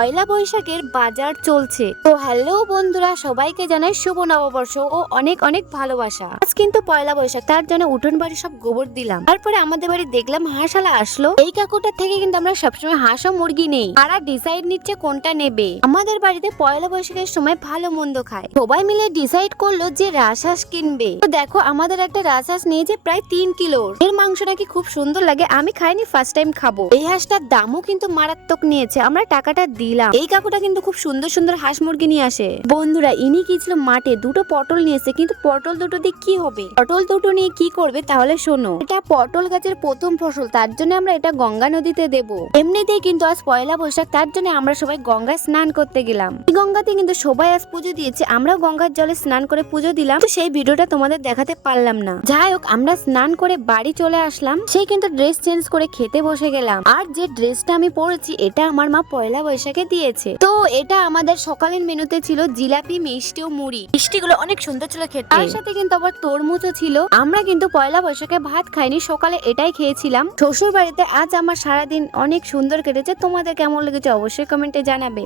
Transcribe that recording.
পয়লা বৈশাখের বাজার চলছে। তো হ্যালো বন্ধুরা, সবাইকে জানাই শুভ নববর্ষ ও অনেক অনেক ভালোবাসা। আজ কিন্তু পয়লা বৈশাখ, তার জন্য উঠোন বাড়ি সব গোবর দিলাম। তারপরে আমাদের বাড়ি দেখলাম হাঁসালা আসলো। এই কাকুটার থেকে কিন্তু আমরা সবসময় হাঁস ও মুরগি নেই, আর ডিসাইড নিচ্ছে কোনটা নেবে। আমাদের বাড়িতে পয়লা বৈশাখের সময় ভালো মন্দ খায়, সবাই মিলে ডিসাইড করলো যে রাজহাঁস কিনবে। তো দেখো আমাদের একটা রাজহাঁস নিয়েছে প্রায় 3 কিলো। এর মাংস নাকি খুব সুন্দর লাগে, আমি খাইনি, ফার্স্ট টাইম খাবো। এই হাঁসটার দামও কিন্তু মারাত্মক নিয়েছে, আমরা টাকাটা দিলাম। এই কাকুটা কিন্তু খুব সুন্দর সুন্দর হাঁস মুরগি নিয়ে আসে। বন্ধুরা, ইনি গিয়েছিল মাঠে, দুটো পটল নিয়েছে, কিন্তু পটল দুটো দিয়ে কি হবে? পটল দুটো নিয়ে কি করবে তাহলে শোনো। এটা পটল গাছের প্রথম ফসল, তার জন্য আমরা এটা গঙ্গা নদীতে দেব। এমনিতেই কিন্তু আজ পয়লা বৈশাখ, তার জন্য আমরা সবাই গঙ্গায় স্নান করতে গেলাম। এই গঙ্গাতে কিন্তু সবাই আজ পুজো দিয়েছে, আমরাও গঙ্গার জলে স্নান করে পুজো দিলাম। তো সেই ভিডিওটা তোমাদের দেখাতে পারলাম না। যাই হোক, আমরা স্নান করে বাড়ি চলে আসলাম। সেই কিন্তু ড্রেস চেঞ্জ করে খেতে বসে গেলাম। আর যে ড্রেসটা আমি পরেছি, এটা আমার মা পয়লা বৈশাখে দিয়েছে। তো এটা আমাদের সকালের মেনুতে ছিল জিলাপি, মিষ্টি ও মুড়ি। মিষ্টিগুলো অনেক সুন্দর ছিল খেতে, তার সাথে কিন্তু আবার তরমুজও ছিল। আমরা কিন্তু পয়লা বৈশাখে ভাত খাইনি, সকালে এটাই খেয়েছিলাম। শ্বশুর বাড়িতে আজ আমার সারাদিন অনেক সুন্দর কেটেছে। তোমাদের কেমন লেগেছে অবশ্যই কমেন্টে জানাবে।